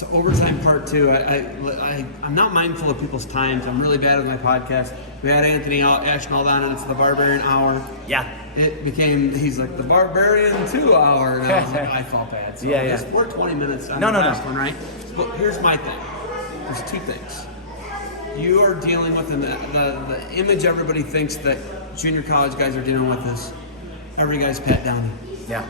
So overtime part 2, I'm not mindful of people's times. I'm really bad with my podcast. We had Anthony Ashnault on, and it's the Barbarian Hour. Yeah. It became, he's like, the Barbarian 2 hour. And I was like, I felt bad. So we're 20 minutes on the last one, right? But here's my thing. There's 2 things. You are dealing with, and the image everybody thinks that junior college guys are dealing with is every guy's Pat Downey. Yeah.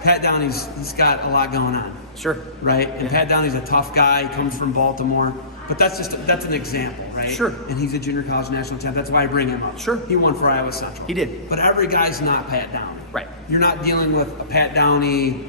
Pat Downey's, he's got a lot going on. Sure. Right? And Pat Downey's a tough guy. He comes from Baltimore. But that's an example, right? Sure. And he's a junior college national champ. That's why I bring him up. Sure. He won for Iowa Central. He did. But every guy's not Pat Downey. Right. You're not dealing with a Pat Downey.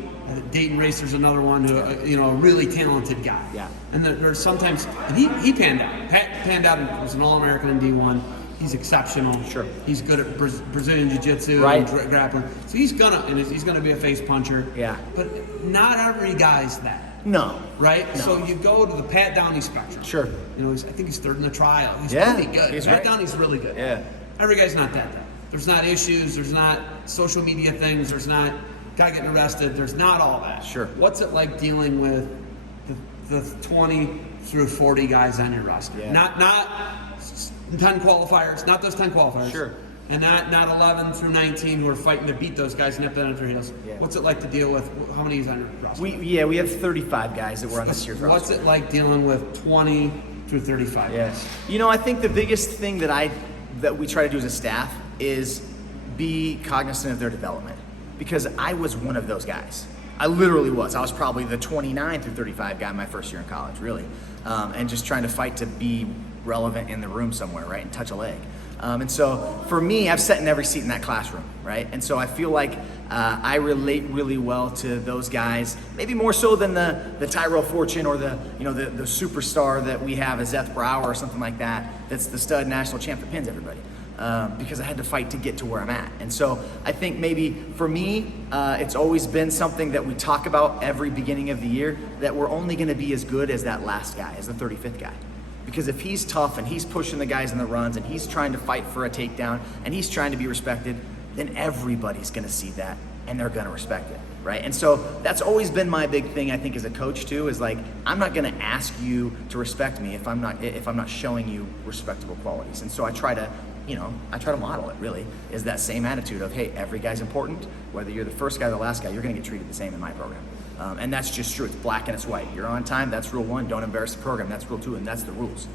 Dayton Racer's another one who, a really talented guy. Yeah. And there's sometimes, and he panned out. Pat panned out and was an All-American in D1. He's exceptional. Sure. He's good at Brazilian Jiu-Jitsu Right. and grappling. So he's gonna be a face puncher. Yeah. But not every guy's that. No. Right? No. So you go to the Pat Downey spectrum. Sure. I think he's 3rd in the trial. He's Yeah. pretty good. He's Pat right. Downey's really good. Yeah. Every guy's not that though. There's not issues. There's not social media things. There's not guy getting arrested. There's not all that. Sure. What's it like dealing with the 20 through 40 guys on your roster? Yeah. Not 10 qualifiers. Not those 10 qualifiers. Sure. And not 11 through 19 who are fighting to beat those guys, nip them at their heels. Yeah. What's it like to deal with? How many is on your roster? We have 35 guys that were on this year's roster. What's it like dealing with 20 through 35 guys? I think the biggest thing that we try to do as a staff is be cognizant of their development, because I was one of those guys. I literally was. I was probably the 29 through 35 guy my first year in college, really, and just trying to fight to be relevant in the room somewhere, right, and touch a leg. And so for me, I've sat in every seat in that classroom, right? And so I feel like I relate really well to those guys, maybe more so than the Tyrell Fortune or the superstar that we have, a Zeth Brower or something like that. That's the stud national champ that pins everybody. Because I had to fight to get to where I'm at. And so I think maybe for me, it's always been something that we talk about every beginning of the year, that we're only going to be as good as that last guy, as the 35th guy. Because if he's tough and he's pushing the guys in the runs and he's trying to fight for a takedown and he's trying to be respected, then everybody's going to see that and they're going to respect it, right? And so that's always been my big thing, I think, as a coach too, is like, I'm not going to ask you to respect me if I'm not showing you respectable qualities. And so I try to model it, really, is that same attitude of, hey, every guy's important. Whether you're the first guy or the last guy, you're going to get treated the same in my program. And that's just true. It's black and it's white. You're on time, that's rule 1. Don't embarrass the program, that's rule 2, and that's the rules.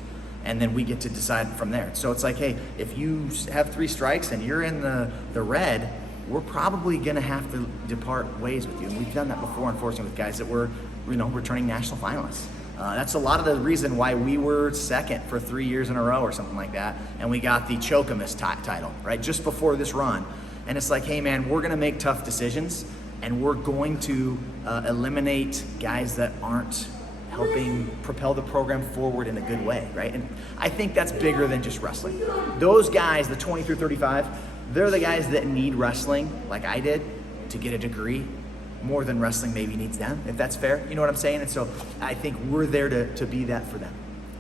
And then we get to decide from there. So it's like, hey, if you have 3 strikes and you're in the red, we're probably going to have to depart ways with you. And we've done that before, unfortunately, with guys that were, returning national finalists. That's a lot of the reason why we were second for 3 years in a row or something like that, and we got the Chokamus title, right, just before this run. And it's like, hey man, we're gonna make tough decisions, and we're going to eliminate guys that aren't helping propel the program forward in a good way, right? And I think that's bigger than just wrestling. Those guys, the 20 through 35, they're the guys that need wrestling, like I did, to get a degree, more than wrestling maybe needs them, if that's fair. You know what I'm saying? And so I think we're there to be that for them.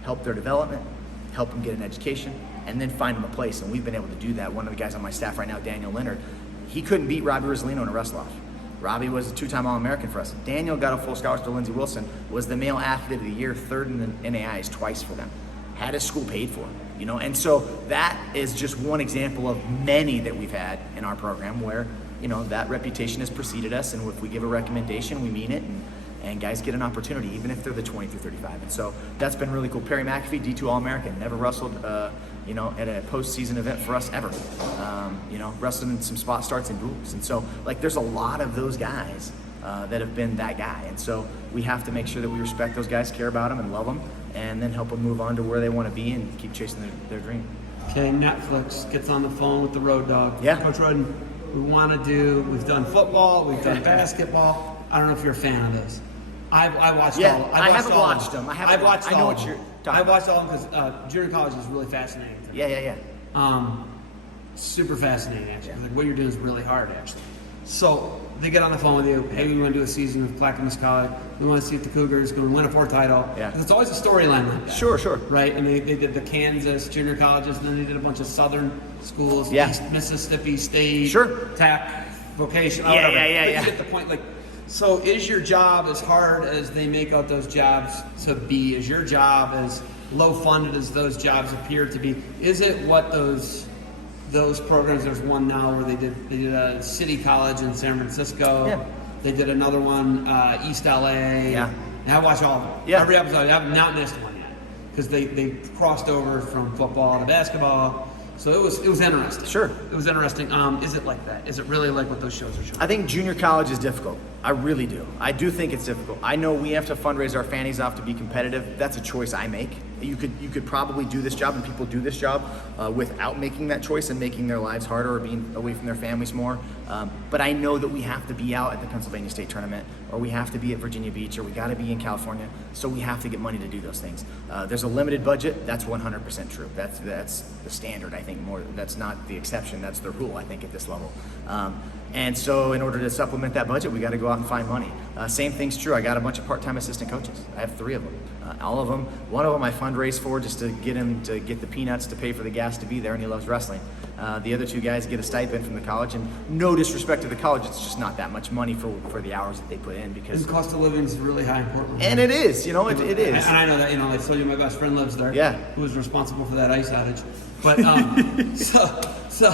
Help their development, help them get an education, and then find them a place. And we've been able to do that. One of the guys on my staff right now, Daniel Leonard, he couldn't beat Robbie Rosalino in a wrestle-off. Robbie was a 2-time All-American for us. Daniel got a full scholarship to Lindsey Wilson, was the male athlete of the year, 3rd in the NAIs twice for them. Had his school paid for, And so that is just one example of many that we've had in our program where that reputation has preceded us, and if we give a recommendation, we mean it, and guys get an opportunity, even if they're the 20 through 35. And so that's been really cool. Perry McAfee, D2 All-American, never wrestled, at a postseason event for us ever. Wrestled in some spot starts and duels. And so, there's a lot of those guys that have been that guy. And so we have to make sure that we respect those guys, care about them, and love them, and then help them move on to where they want to be and keep chasing their dream. Okay, Netflix gets on the phone with the Road Dog. Yeah. Coach Rhoden, we've done football, we've done basketball. I don't know if you're a fan of this. I've watched all of them. I haven't watched them. I've watched all I know of what them. you're talking I've about. watched all of them because junior college is really fascinating to me. Yeah. Super fascinating, actually. What you're doing is really hard, actually. So they get on the phone with you. Hey, we want to do a season of Clackamas College. We want to see if the Cougars going to win a 4th title. Yeah. It's always a storyline like that. Sure. Right? And they did the Kansas junior colleges, and then they did a bunch of southern schools. Yeah. East Mississippi State. Sure. Tech, vocation. Yeah. But you get the point. So is your job as hard as they make out those jobs to be? Is your job as low funded as those jobs appear to be? Is it what those programs? There's one now where they did a city college in San Francisco. Yeah. They did another one East LA. Yeah. And I watch all of them. Yeah. Every episode. I have not missed one yet because they crossed over from football to basketball. So it was interesting. Sure. It was interesting. Is it like that? Is it really like what those shows are showing? I think junior college is difficult. I really do. I do think it's difficult. I know we have to fundraise our fannies off to be competitive. That's a choice I make. You could probably do this job, and people do this job without making that choice and making their lives harder or being away from their families more. But I know that we have to be out at the Pennsylvania State Tournament, or we have to be at Virginia Beach, or we got to be in California. So we have to get money to do those things. There's a limited budget. That's 100% true. That's the standard. I think more. That's not the exception. That's the rule. I think at this level. And so in order to supplement that budget, we got to go out and find money. Same thing's true. I got a bunch of part-time assistant coaches. I have 3 of them. All of them. One of them I fundraise for just to get him to get the peanuts to pay for the gas to be there, and he loves wrestling. The other 2 guys get a stipend from the college, and no disrespect to the college, it's just not that much money for the hours that they put in because. And cost of living is really high in Portland. And it is, it is. And I know that, I told you my best friend lives there. Yeah. Who was responsible for that ice outage. But so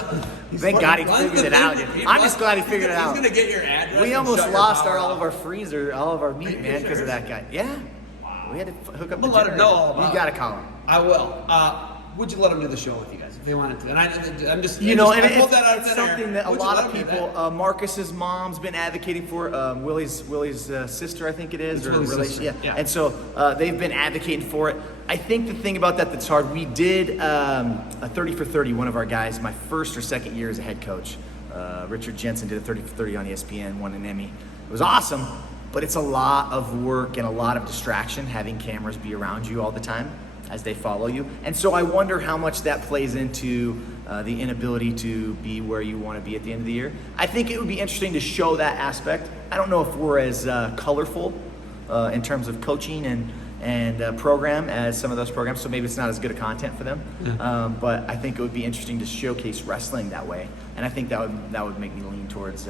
thank God he figured it out. I'm just glad he figured it out. He's gonna get your address. We almost lost all of our freezer, all of our meat, man, because of that guy. Yeah. Wow. We had to hook up the let him know all generator. about You gotta call him. I will. Would you let him do the show with you guys if they wanted to? And I'm just, and I pulled that out it's of thin something air. that a Would you lot let of him do people. that? Marcus's mom's been advocating for. Willie's sister, I think it is, It's or Willie's relation. sister, yeah. And so they've been advocating for it. I think the thing about that's hard. We did a 30 for 30. One of our guys, my first or second year as a head coach, Richard Jensen, did a 30 for 30 on ESPN, won an Emmy. It was awesome, but it's a lot of work and a lot of distraction having cameras be around you all the time as they follow you. And so I wonder how much that plays into the inability to be where you want to be at the end of the year. I think it would be interesting to show that aspect. I don't know if we're as colorful in terms of coaching and program as some of those programs, so maybe it's not as good a content for them. Yeah. But I think it would be interesting to showcase wrestling that way. And I think that would make me lean towards,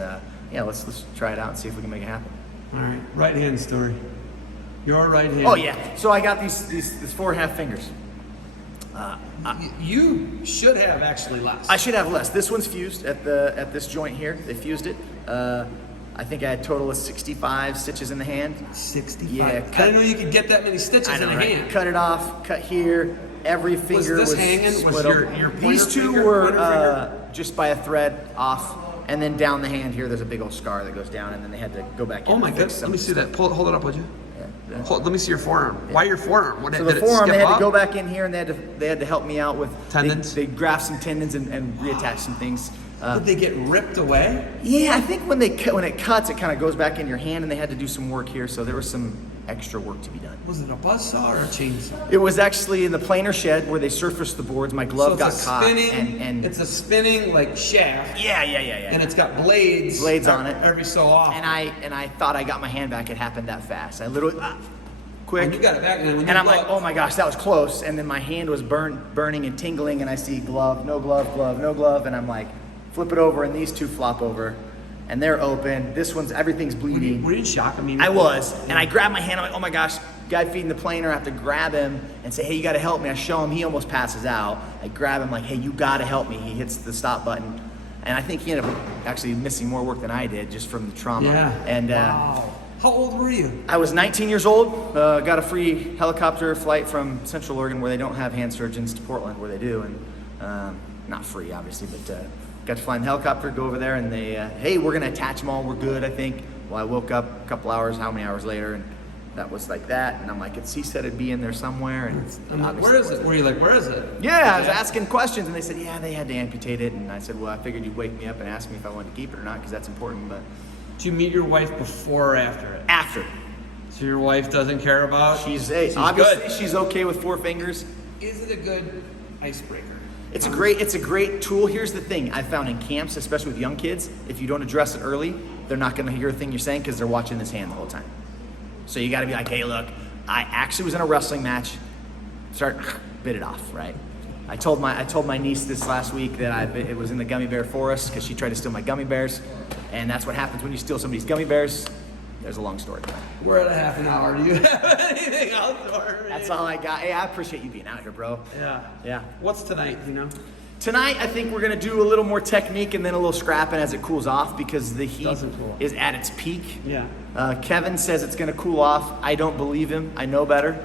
let's try it out and see if we can make it happen. All right, right hand story. Your right hand. Oh yeah. So I got these 4 half fingers. You should have actually less. I should have less. This one's fused at this joint here. They fused it. I think I had a total of 65 stitches in the hand. 65. Yeah. I didn't know you could get that many stitches in a hand. Cut it off. Cut here. Every finger was hanging. Was your These 2 were just by a thread off. And then down the hand here, there's a big old scar that goes down, and then they had to go back in. Oh my goodness! Let me see that. Hold it up, would you? Yeah. Let me see your forearm. Yeah. Why your forearm? So the forearm, they had to go back in here, and they had to help me out with tendons. They graft some tendons and reattach some things. Did they get ripped away? Yeah, I think when it cuts, it kind of goes back in your hand, and they had to do some work here. So there was some extra work to be done. Was it a buzzsaw or a chainsaw? It was actually in the planer shed where they surfaced the boards. My glove got caught. And it's a spinning like shaft. Yeah. And it's got blades on it every so often. And I thought I got my hand back. It happened that fast. I literally quick. And you got it back, and I'm like, oh my gosh, that was close. And then my hand was burning and tingling, and I see glove, no glove, and I'm like, flip it over, and these 2 flop over. And they're open. This one's, everything's bleeding. Were you in shock? I was. And I grabbed my hand. I'm like, oh my gosh, guy feeding the planer. I have to grab him and say, hey, you got to help me. I show him. He almost passes out. I grab him like, hey, you got to help me. He hits the stop button. And I think he ended up actually missing more work than I did just from the trauma. Yeah. And wow. How old were you? I was 19 years old. Got a free helicopter flight from Central Oregon where they don't have hand surgeons to Portland where they do. And not free, obviously, but got to fly in the helicopter, go over there, and they, hey, we're going to attach them all. We're good, I think. Well, I woke up a couple hours, how many hours later, and that was like that. And I'm like, he said it'd be in there somewhere. And like, where is it? Were you like, where is it? Yeah, I was asking questions, and they said, yeah, they had to amputate it. And I said, well, I figured you'd wake me up and ask me if I wanted to keep it or not, because that's important. But did you meet your wife before or after it? After. So your wife doesn't care about? She's obviously good. She's okay with 4 fingers. Is it a good icebreaker? It's a great tool. Here's the thing I found in camps, especially with young kids, if you don't address it early, they're not going to hear a thing you're saying because they're watching this hand the whole time. So you got to be like, hey, look, I actually was in a wrestling match. Bit it off, right? I told my niece this last week that it was in the gummy bear forest because she tried to steal my gummy bears, and that's what happens when you steal somebody's gummy bears. there's a long story. We're at a half an hour. Do you have anything else for me? That's all I got. Hey, I appreciate you being out here, bro. Yeah. What's tonight, you know? Tonight, I think we're going to do a little more technique and then a little scrapping as it cools off because the heat is at its peak. Yeah. Kevin says it's going to cool off. I don't believe him. I know better.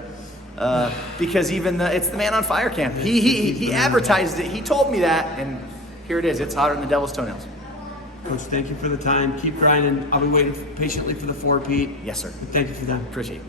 Because even it's the Man on Fire camp. He advertised it. He told me that, and here it is. It's hotter than the devil's toenails. Coach, thank you for the time. Keep grinding. I'll be waiting patiently for the 4-peat. Yes, sir. Thank you for that. Appreciate it.